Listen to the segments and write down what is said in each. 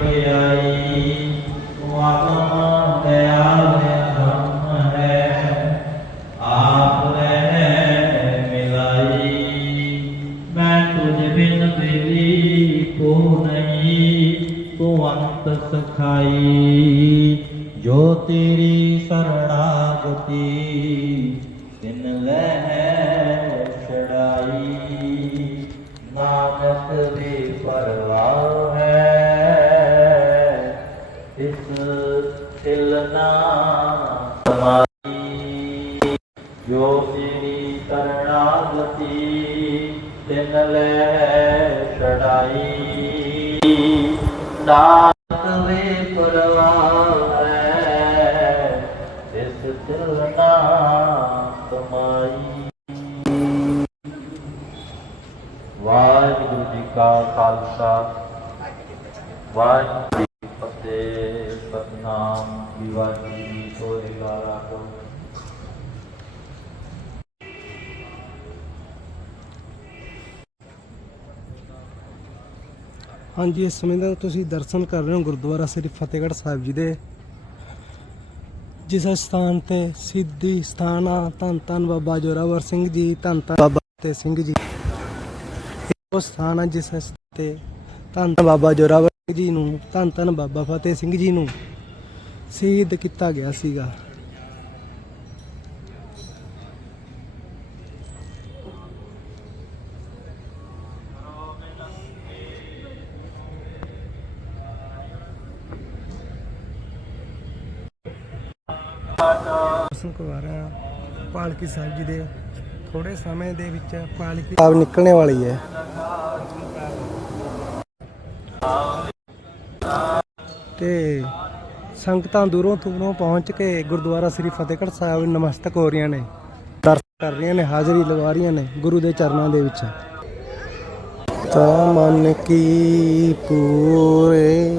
ਤੇਰੀ ਵਡਿਆਈ ਵਾਹਿਗੁਰੂ ਜੀ ਕਾ ਖਾਲਸਾ। ਵਾਹਿਗੁਰੂ ਜੀ ਫਤਿਹ, ਸਤਨਾਮ ਜੀ ਵਾਹਿਗੁਰੂ ਜੀ ਹੋਏਗਾ ਹਾਂਜੀ, ਇਸ ਸਮੇਂ ਦਾ ਤੁਸੀਂ ਦਰਸ਼ਨ ਕਰ ਰਹੇ ਹੋ ਗੁਰਦੁਆਰਾ ਸ੍ਰੀ ਫਤਿਹਗੜ੍ਹ ਸਾਹਿਬ ਜੀ ਦੇ। ਜਿਸ ਸਥਾਨ ਤੇ ਸਿੱਧੀ ਸਥਾਨ ਆ, ਧੰਨ ਧੰਨ ਬਾਬਾ ਜੋਰਾਵਰ ਸਿੰਘ ਜੀ, ਧੰਨ ਧੰਨ ਬਾਬਾ ਤੇ ਸਿੰਘ ਜੀ। ਉਹ ਸਥਾਨ ਆ ਜਿਸ ਤੇ ਧੰਨ ਬਾਬਾ ਜੋਰਾਵਰ ਸਿੰਘ ਜੀ ਨੂੰ, ਧੰਨ ਧੰਨ ਬਾਬਾ ਫਤਿਹ ਸਿੰਘ ਜੀ ਨੂੰ ਸ਼ਹੀਦ ਕੀਤਾ ਗਿਆ ਸੀਗਾ। ਦਰਸ਼ਨ ਕਰਵਾ ਰਹੇ ਪਾਲਕੀ ਸਾਹਿਬ ਜੀ ਦੇ ਥੋੜੇ ਸਮੇਂ ਦੇ ਵਿੱਚ ਪਾਲਕੀ ਨਿਕਲਣੇ ਵਾਲੀ ਹੈ। ਤੇ ਸੰਗਤਾਂ ਦੂਰੋਂ ਦੂਰੋਂ ਪਹੁੰਚ ਕੇ ਗੁਰਦੁਆਰਾ ਸ੍ਰੀ ਫਤਿਹਗੜ੍ਹ ਸਾਹਿਬ ਨਮਸਤਕ ਹੋ ਰਹੀਆਂ ਨੇ। ਦਰਸ਼ਨ ਕਰ ਰਹੀਆਂ ਨੇ ਹਾਜ਼ਰੀ ਲਵਾ ਰਹੀਆਂ ਨੇ ਗੁਰੂ ਦੇ ਚਰਨਾਂ ਦੇ ਵਿੱਚ। ਤਾਂ ਮਨ ਕੀ ਪੂਰੇ।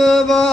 Baba.